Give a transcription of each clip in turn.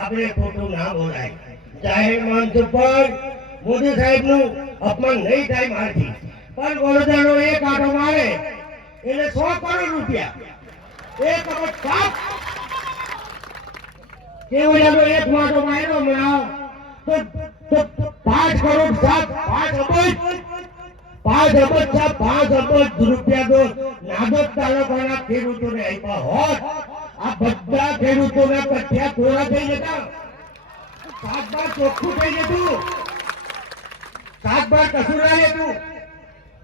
આપણે ખોટું ના બોલાય. જાહેર મંચ ઉપર મોદી સાહેબનું અપમાન નહીં થાય મારથી, પણ વડોદરાનો એક આંટો મારે એટલે 100 કરોડ રૂપિયા, એક અબજ સાત કેવડિયાનો એક આંટો માર્યો હમણાં તો 5 કરોડ 5 અબજ રૂપિયા તો નાગોદ તાલુકાના ખેડૂતોને આપ્યા હોત, આ બધા ખેડૂતોના કઠિયા કોરા થઈ જતા, શાકભાર ચોખ્ખું થઈ જતું, શાકભાર કશું ના લેતું.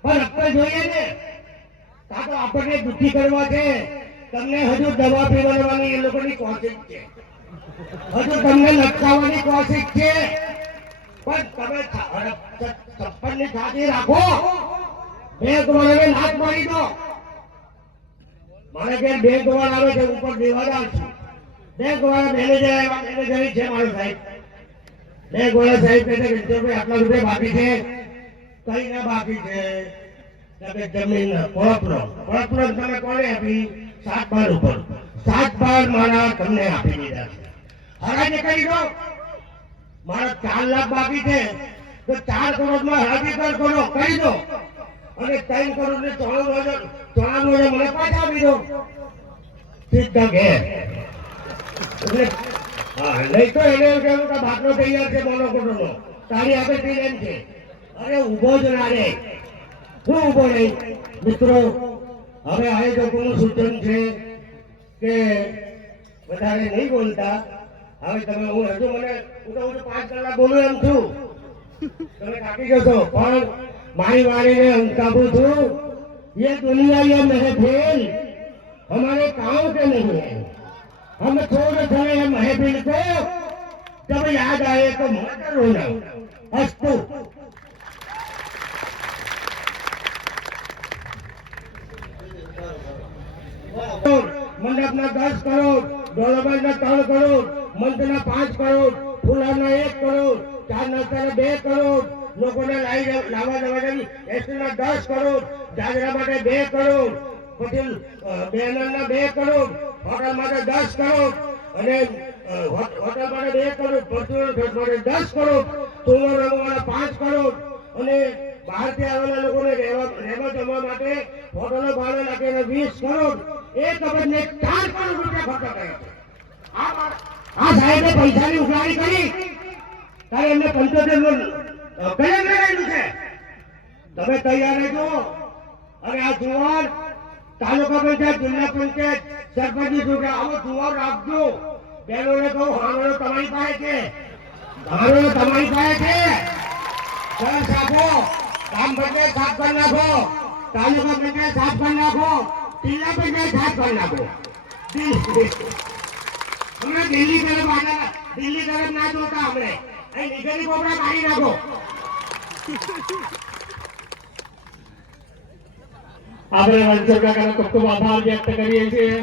પણ આપણે જોઈએ ને, કાં તો આપણને દુઃખી કરવા છે, તમને હજુ દવા પીવડાવવાની એ લોકોની કોશિશ છે, હજુ તમને લટકાવવાની કોશિશ છે. પણ તમે 56 ની છાતી રાખો, બેંક વાળાને લાત મારી દો. મારે ઘેર બેંક વાળા આવે છે, ઉપર દેવાદાર છું. બેંક વાળા મેનેજર આવ્યા, મેનેજર છે મારો સાહેબ. બેંક વાળા સાહેબ કહે છે કે આટલા રૂપિયા બાકી છે. કઈ ના બાકી છે? જમીન પડપનો તમે કોને આપી? 7 બાર ઉપર 7 બાર મારા તમને આપી દીધા છે. હરાજી કરી દો. મારા 4 લાખ બાકી છે તો 4 કરોડમાં હરાજી કરો, કરી દો. અને 3 કરોડ ને 94,000 મને પાછા આપી દો. સીધા ઘેર. એટલે હા, નહીં તો એને એમ કહેવું કે બાટલો તૈયાર છે મોનોકોટોનો, તારી આગળ થઈ એમ છે. અરે ઉભો જ ના રે, હું ઉભો નહીં. મિત્રો, હવે આયોજકોનું સૂચન છે કે વધારે નહીં બોલતા. હવે તમે હું હજુ મને હું તો 5 કલાક બોલું એમ છું, તમે કાપી જશો, પણ મારી વાણીને અંકાબું છું. ये दुनिया ये महफिल हमारे काम के नहीं है. हम थोड़े समय महफिल को जब याद आए तो मत रोना. अस्तु. मंडपना 10 करोड़, डोलाबाईना 3 करोड़, મંચના 5 કરોડ, ફુલાના 1 કરોડ, 4 નાસ્તાના 2 કરોડ, લોકોને લાવવા જવાની એસટીના 10 કરોડ, જાગરા માટે 2 કરોડ, પછી બેનરના 2 કરોડ, હોટલ માટે 10 કરોડ, અને હોટલ માટે 2 કરોડ, પરચુરણ માટે 10 કરોડ, સોનો રંગવાળા 5 કરોડ, અને બહારથી આવેલા લોકોને રહેવા જમવા માટે હોટલો ભાડે નાખીને 20 કરોડ, 1 અબજ ને 4 કરોડ રૂપિયા ખર્ચ કર્યા. આ સાહેબે પૈસાની ઉઘરાણી કરી ત્યારે એમને 75 નું કયા લગાડ્યું છે. તમે તૈયાર રહેજો. અને આ જુવાર તાલુકા પંચાયત, જિલ્લા પંચાયત, સરપંચની ચૂંટણી, આવો જુવાર રાખજો. બહેનોને કહું, હાણો તમારી પાસે છે, હાણો તમારી પાસે છે. સરસ આપો. ગ્રામ પંચાયત સાફ કરી નાખો, તાલુકા પંચાયત સાફ કરી નાખો, જિલ્લા પંચાયત સાફ કરી નાખો. હમણાં દિલ્હી તરફ ના જોતા, હમણે અહીં નીકળી કોપડા કાઢી નાખો. આપણે રણછોડ કાકાનો ખૂબ ખૂબ આભાર વ્યક્ત કરીએ છીએ.